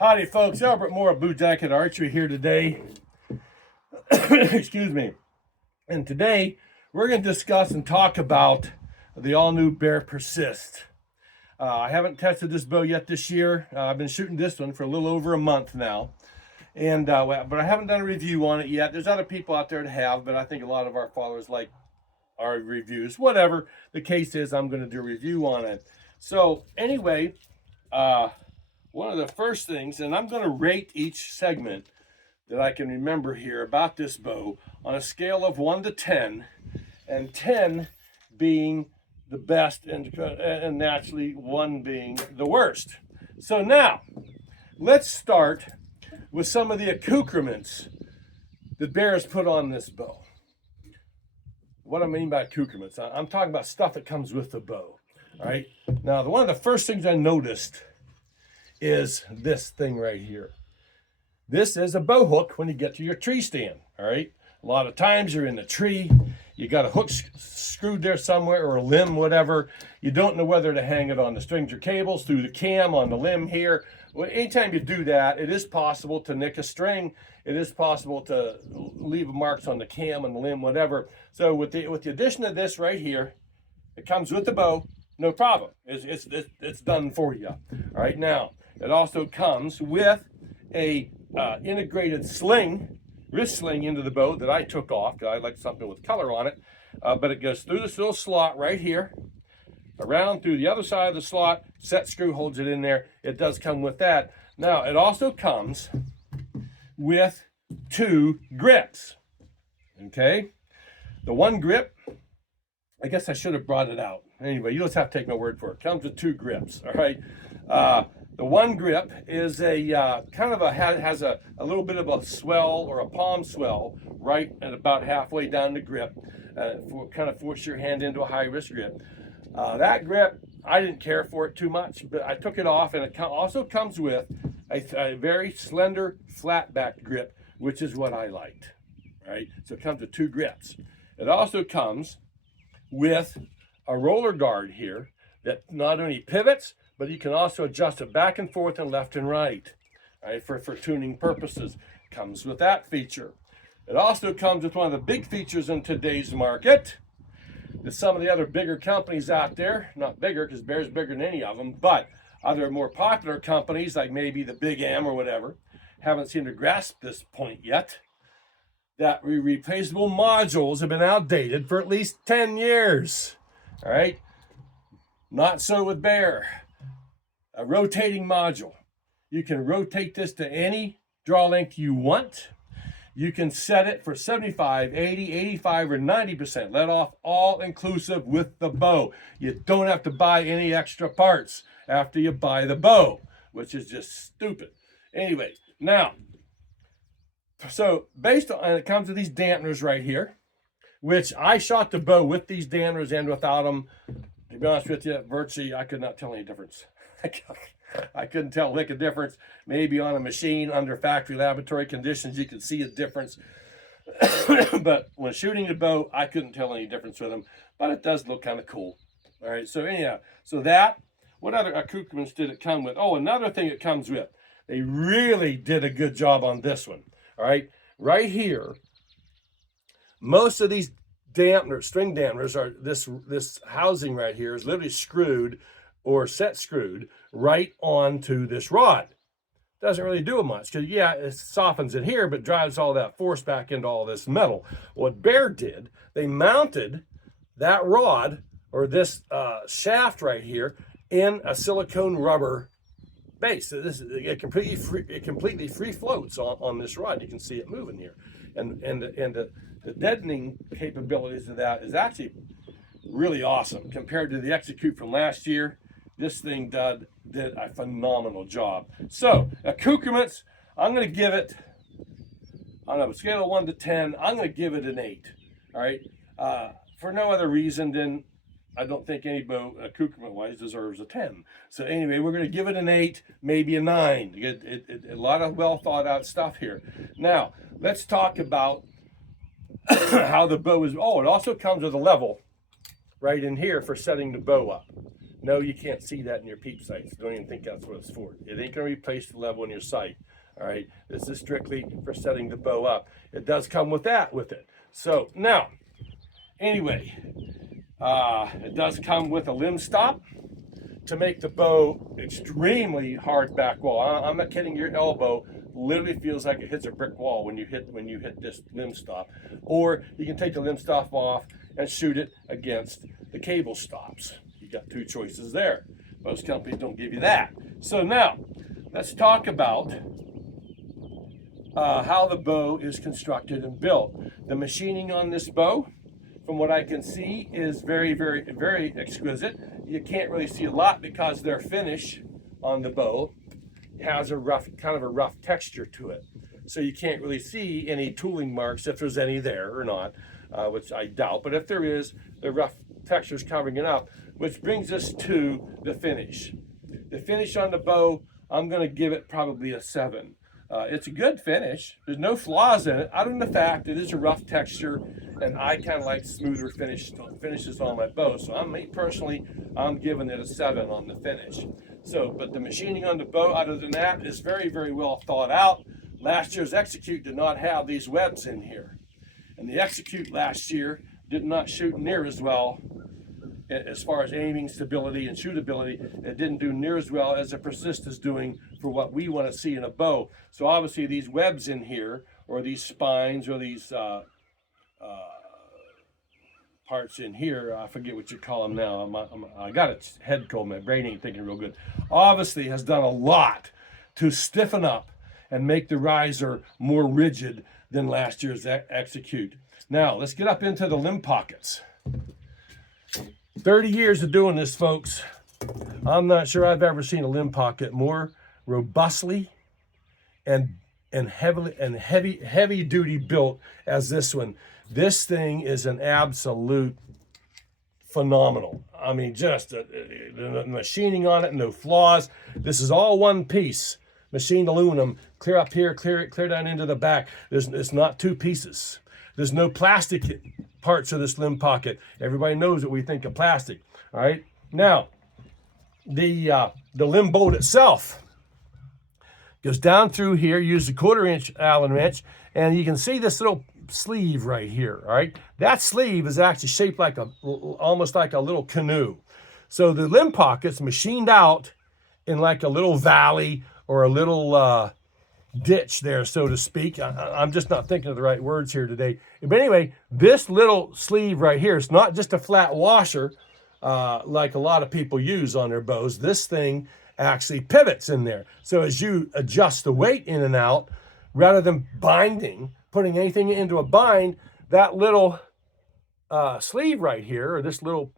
Howdy folks, Albert Moore of Blue Jacket Archery here today. Excuse me. And today we're going to discuss and talk about the all-new Bear Persist. I haven't tested this bow yet this year. I've been shooting this one for a little over a month now. And but I haven't done a review on it yet. There's other people out there that have, but I think a lot of our followers like our reviews. Whatever the case is, I'm going to do a review on it. So anyway, one of the first things, and I'm going to rate each segment that I can remember here about this bow on a scale of 1 to 10, and 10 being the best and naturally 1 being the worst. So now, let's start with some of the accoutrements that Bear has put on this bow. What I mean by accoutrements, I'm talking about stuff that comes with the bow. All right. Now, one of the first things I noticed is this thing right here. This is a bow hook when you get to your tree stand. All right. A lot of times you're in the tree, you got a hook screwed there somewhere or a limb, whatever. You don't know whether to hang it on the strings or cables, through the cam, on the limb here. Well, anytime you do that, it is possible to nick a string. It is possible to leave marks on the cam and the limb, whatever. So with the addition of this right here, it comes with the bow, no problem. It's done for you. All right, now it also comes with a integrated sling, wrist sling into the bow that I took off because I like something with color on it. But it goes through this little slot right here, around through the other side of the slot, set screw holds it in there. It does come with that. Now, it also comes with 2 grips, okay? The one grip, I guess I should have brought it out. Anyway, you just have to take my word for it. It comes with 2 grips, all right? The one grip is a kind of has a little bit of a swell or a palm swell right at about halfway down the grip, kind of force your hand into a high wrist grip. That grip, I didn't care for it too much, but I took it off, and it also comes with a very slender flat back grip, which is what I liked, right? So it comes with 2 grips. It also comes with a roller guard here that not only pivots, but you can also adjust it back and forth and left and right, right, for tuning purposes. Comes with that feature. It also comes with one of the big features in today's market that some of the other bigger companies out there, not bigger because Bear's bigger than any of them, but other more popular companies like maybe the Big M or whatever, haven't seemed to grasp this point yet, that replaceable modules have been outdated for at least 10 years, all right? Not so with Bear. A rotating module. You can rotate this to any draw length you want. You can set it for 75, 80, 85, or 90%. Let off all inclusive with the bow. You don't have to buy any extra parts after you buy the bow, which is just stupid. Anyway, now, so based on, it comes with these dampeners right here, which I shot the bow with these dampeners and without them. To be honest with you, virtually I could not tell any difference. I couldn't tell a lick of difference. Maybe on a machine under factory laboratory conditions, you could see a difference. But when shooting the bow, I couldn't tell any difference with them. But it does look kind of cool. All right, so anyhow, so that, what other accoutrements did it come with? Oh, another thing it comes with. They really did a good job on this one. All right, right here, most of these dampeners, string dampeners, are this housing right here is literally screwed or set screwed right onto this rod. Doesn't really do much because, yeah, it softens it here, but drives all that force back into all this metal. What Bear did, they mounted that rod or this shaft right here in a silicone rubber base. So it completely free floats on this rod. You can see it moving here, and the deadening capabilities of that is actually really awesome compared to the Execute from last year. This thing did a phenomenal job. So, accoutrements, I'm going to give it, on a scale of 1 to 10, I'm going to give it an 8. All right? For no other reason than I don't think any bow, accoutrement-wise, deserves a 10. So anyway, we're going to give it an 8, maybe a 9. A lot of well-thought-out stuff here. Now, let's talk about how the bow is. Oh, it also comes with a level right in here for setting the bow up. No, you can't see that in your peep sights. Don't even think that's what it's for. It ain't going to replace the level in your sight. All right, this is strictly for setting the bow up. It does come with that with it. So now, anyway, it does come with a limb stop to make the bow extremely hard back wall. I'm not kidding. Your elbow literally feels like it hits a brick wall when you hit this limb stop. Or you can take the limb stop off and shoot it against the cable stops. You got two choices there. Most companies don't give you that. So now, let's talk about how the bow is constructed and built. The machining on this bow, from what I can see, is very, very, very exquisite. You can't really see a lot because their finish on the bow has a rough, kind of a rough texture to it. So you can't really see any tooling marks, if there's any there or not, which I doubt. But if there is, the rough texture is covering it up, which brings us to the finish. The finish on the bow, I'm going to give it probably a 7. It's a good finish. There's no flaws in it, other than the fact it is a rough texture, and I kind of like smoother finishes on my bow. So I'm giving it a 7 on the finish. So, but the machining on the bow, other than that, is very, very well thought out. Last year's Execute did not have these webs in here. And the Execute last year did not shoot near as well as far as aiming stability and shootability. It didn't do near as well as the Persist is doing for what we want to see in a bow. So obviously these webs in here, or these spines, or these parts in here, I forget what you call them now. I got a head cold, my brain ain't thinking real good. Obviously has done a lot to stiffen up and make the riser more rigid than last year's Execute. Now let's get up into the limb pockets. 30 years of doing this, folks. I'm not sure I've ever seen a limb pocket more robustly and heavy duty built as this one. This thing is an absolute phenomenal. I mean, just the machining on it, no flaws. This is all one piece, machined aluminum, clear up here, clear down into the back. It's not two pieces. There's no plastic parts of this limb pocket. Everybody knows what we think of plastic. All right. Now, the limb bolt itself goes down through here. Use a 1/4 inch Allen wrench, and you can see this little sleeve right here. All right. That sleeve is actually shaped like almost like a little canoe. So the limb pocket's machined out in like a little valley or a little ditch there, so to speak. I'm just not thinking of the right words here today. But anyway, this little sleeve right here, it's not just a flat washer like a lot of people use on their bows. This thing actually pivots in there. So as you adjust the weight in and out, rather than putting anything into a bind, that little sleeve right here, or this little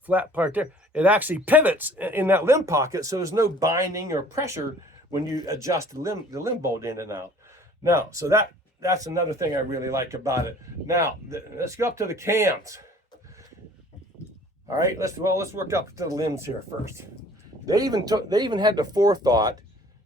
flat part there, it actually pivots in that limb pocket, so there's no binding or pressure when you adjust the limb bolt in and out. Now, so that's another thing I really like about it. Now, let's go up to the cams. All right, let's work up to the limbs here first. They even had the forethought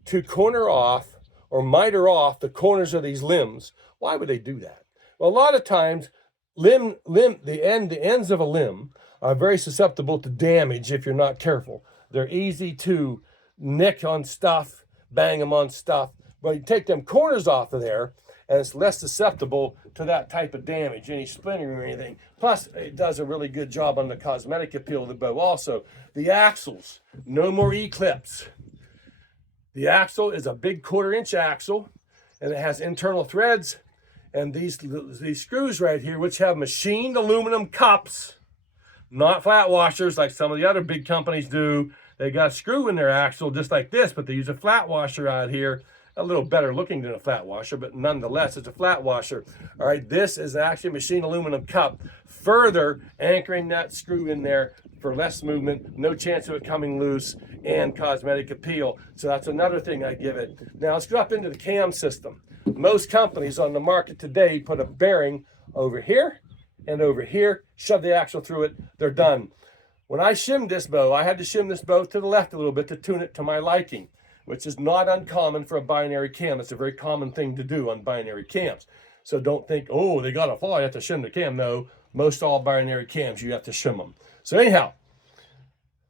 to corner off or miter off the corners of these limbs. Why would they do that? Well, a lot of times, the ends of a limb are very susceptible to damage if you're not careful. They're easy to nick on stuff, bang them on stuff, but you take them corners off of there, and it's less susceptible to that type of damage, any splintering or anything. Plus, it does a really good job on the cosmetic appeal of the bow also. The axles, no more E-clips. The axle is a big 1/4 inch axle, and it has internal threads, and these screws right here, which have machined aluminum cups, not flat washers like some of the other big companies do. They got a screw in their axle just like this, but they use a flat washer out here. A little better looking than a flat washer, but nonetheless, it's a flat washer. All right, this is actually a machined aluminum cup, further anchoring that screw in there for less movement, no chance of it coming loose, and cosmetic appeal. So that's another thing I give it. Now let's go up into the cam system. Most companies on the market today put a bearing over here and over here, shove the axle through it, they're done. When I shimmed this bow, I had to shim this bow to the left a little bit to tune it to my liking, which is not uncommon for a binary cam. It's a very common thing to do on binary cams. So don't think, oh, they got a flaw, you have to shim the cam. No, most all binary cams, you have to shim them. So anyhow,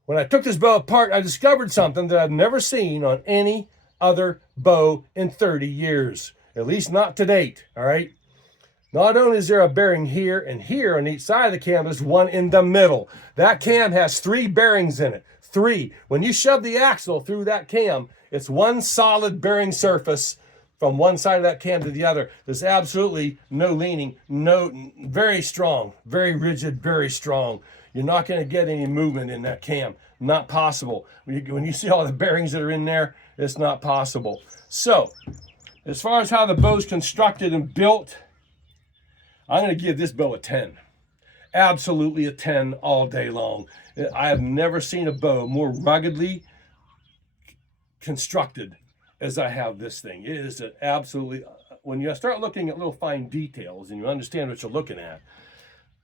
When I took this bow apart, I discovered something that I've never seen on any other bow in 30 years, at least not to date, all right? Not only is there a bearing here and here on each side of the cam, there's one in the middle. That cam has 3 bearings in it. 3. When you shove the axle through that cam, it's one solid bearing surface from one side of that cam to the other. There's absolutely no leaning, very strong, very rigid, very strong. You're not going to get any movement in that cam. Not possible. When you see all the bearings that are in there, it's not possible. So, as far as how the bow's constructed and built, I'm going to give this bow a 10. Absolutely a 10 all day long. I have never seen a bow more ruggedly constructed as I have this thing. It is an absolutely, when you start looking at little fine details and you understand what you're looking at,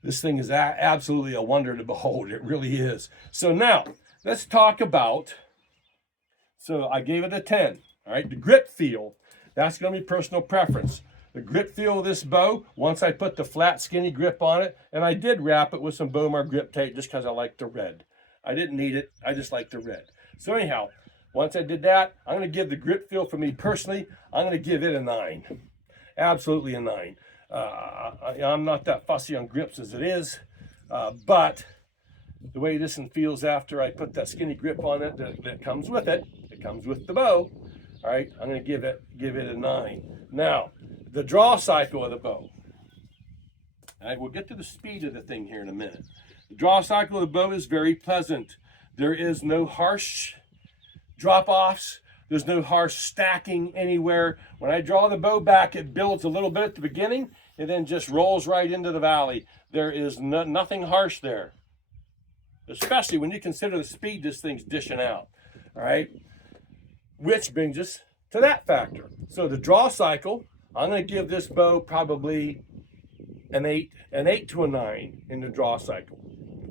this thing is absolutely a wonder to behold. It really is. So now, let's talk about, so I gave it a 10. All right, the grip feel, that's going to be personal preference. The grip feel of this bow, once I put the flat skinny grip on it, and I did wrap it with some Bowmar grip tape just because I like the red. I didn't need it, I just like the red. So anyhow, once I did that, I'm going to give the grip feel for me personally, I'm going to give it a 9. Absolutely a 9. I'm not that fussy on grips as it is, but the way this one feels after I put that skinny grip on it that comes with it, it comes with the bow. All right, I'm going to give it a 9. Now, the draw cycle of the bow. All right, we'll get to the speed of the thing here in a minute. The draw cycle of the bow is very pleasant. There is no harsh drop-offs. There's no harsh stacking anywhere. When I draw the bow back, it builds a little bit at the beginning and then just rolls right into the valley. There is nothing harsh there, especially when you consider the speed this thing's dishing out. All right, which brings us to that factor. So the draw cycle, I'm going to give this bow probably an 8 to a 9 in the draw cycle.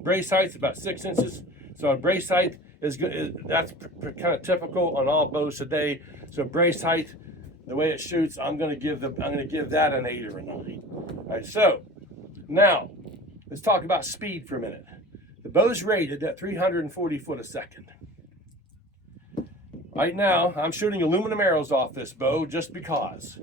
Brace height's about 6 inches. So a brace height is good. That's kind of typical on all bows today. So brace height, the way it shoots, I'm going to give that an 8 or a 9. All right. So now let's talk about speed for a minute. The bow's rated at 340 foot a second. Right now, I'm shooting aluminum arrows off this bow just because.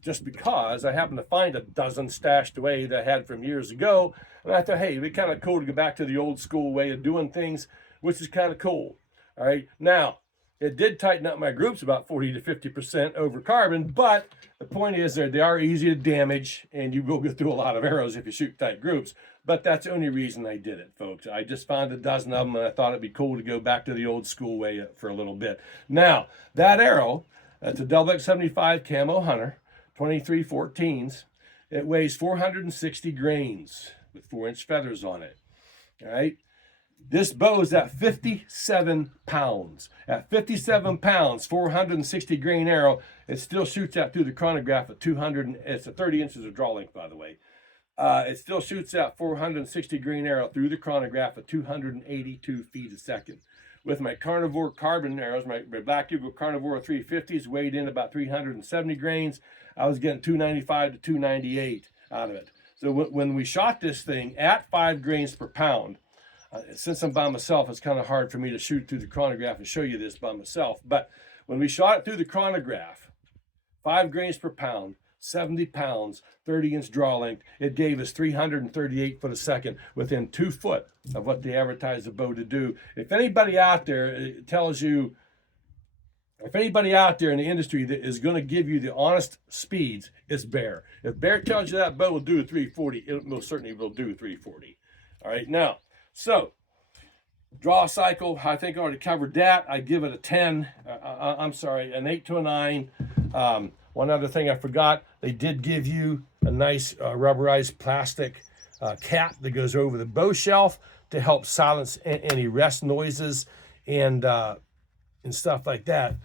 Just because I happened to find a dozen stashed away that I had from years ago. And I thought, hey, it'd be kind of cool to go back to the old school way of doing things, which is kind of cool. All right. Now, it did tighten up my groups about 40 to 50% over carbon, but the point is they are easy to damage, and you will go through a lot of arrows if you shoot tight groups. But that's the only reason I did it, folks. I just found a dozen of them, and I thought it'd be cool to go back to the old school way for a little bit. Now, that arrow, that's a XX75 Camo Hunter, 23 14s. It weighs 460 grains with 4-inch feathers on it. All right. This bow is at 57 pounds. At 57 pounds, 460 grain arrow, it still shoots out through the chronograph at 200. It's a 30 inches of draw length, by the way. It still shoots out 460 grain arrow through the chronograph at 282 feet a second. With my carnivore carbon arrows, my Black Eagle Carnivore 350s weighed in about 370 grains. I was getting 295 to 298 out of it. So when we shot this thing at 5 grains per pound, since I'm by myself, it's kind of hard for me to shoot through the chronograph and show you this by myself. But when we shot it through the chronograph, 5 grains per pound, 70 pounds, 30-inch draw length, it gave us 338 foot a second within 2 foot of what they advertised the bow to do. If anybody out there tells you, if anybody out there in the industry that is going to give you the honest speeds, it's Bear. If Bear tells you that bow will do 340, it most certainly will do 340. All right, now, so draw cycle, I think I already covered that. I give it a 10. I'm sorry, an 8 to a 9. One other thing I forgot, they did give you a nice rubberized plastic cap that goes over the bow shelf to help silence any rest noises and stuff like that.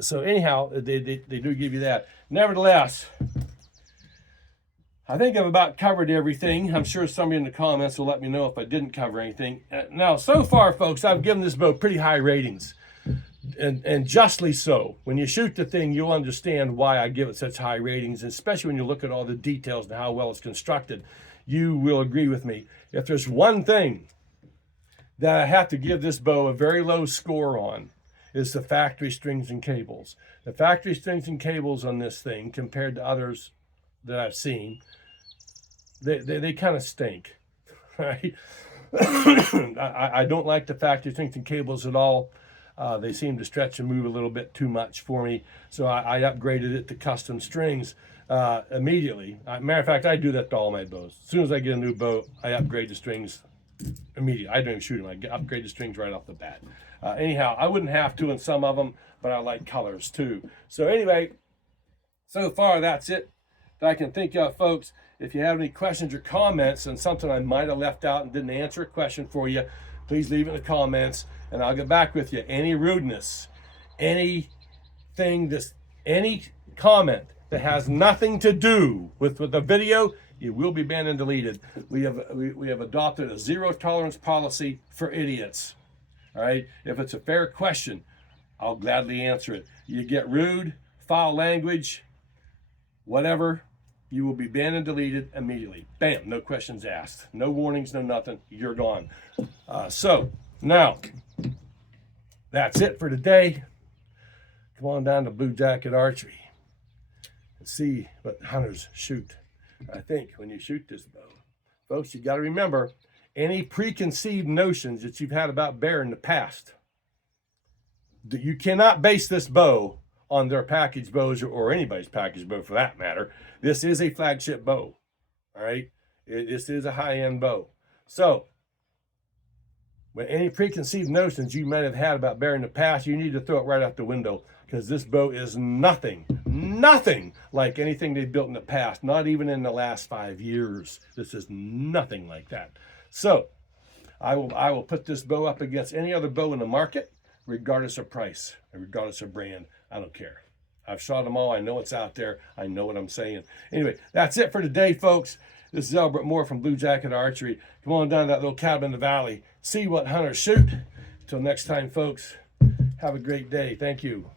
So anyhow, they do give you that. Nevertheless, I think I've about covered everything. I'm sure somebody in the comments will let me know if I didn't cover anything. Now, so far, folks, I've given this bow pretty high ratings, and justly so. When you shoot the thing, you'll understand why I give it such high ratings, and especially when you look at all the details and how well it's constructed. You will agree with me. If there's one thing that I have to give this bow a very low score on is the factory strings and cables. The factory strings and cables on this thing, compared to others that I've seen, they kind of stink, right? I don't like the factory strings and cables at all. They seem to stretch and move a little bit too much for me, so I upgraded it to custom strings immediately. Matter of fact, I do that to all my bows. As soon as I get a new bow, I upgrade the strings immediately. I don't even shoot them. I upgrade the strings right off the bat. Anyhow, I wouldn't have to in some of them, but I like colors too. So anyway, so far that's it that I can think of, folks. If you have any questions or comments on something I might have left out and didn't answer a question for you, please leave it in the comments and I'll get back with you. Any rudeness, any comment that has nothing to do with the video, it will be banned and deleted. We have adopted a zero tolerance policy for idiots. All right, if it's a fair question, I'll gladly answer it. You get rude, foul language, whatever, you will be banned and deleted immediately. Bam, no questions asked, no warnings, no nothing. You're gone. So now, that's it for today. Come on down to Blue Jacket Archery and see what hunters shoot. I think when you shoot this bow, folks, you got to remember any preconceived notions that you've had about bear in the past. You cannot base this bow on their package bows or anybody's package bow for that matter. This is a flagship bow, all right? This is a high-end bow. So, when any preconceived notions you might have had about bear in the past, you need to throw it right out the window, because this bow is nothing like anything they've built in the past, not even in the last 5 years. This is nothing like that. So, I will put this bow up against any other bow in the market, regardless of price, and regardless of brand. I don't care. I've shot them all. I know it's out there. I know what I'm saying. Anyway, that's it for today, folks. This is Albert Moore from Blue Jacket Archery. Come on down to that little cabin in the valley. See what hunters shoot. Until next time, folks, have a great day. Thank you.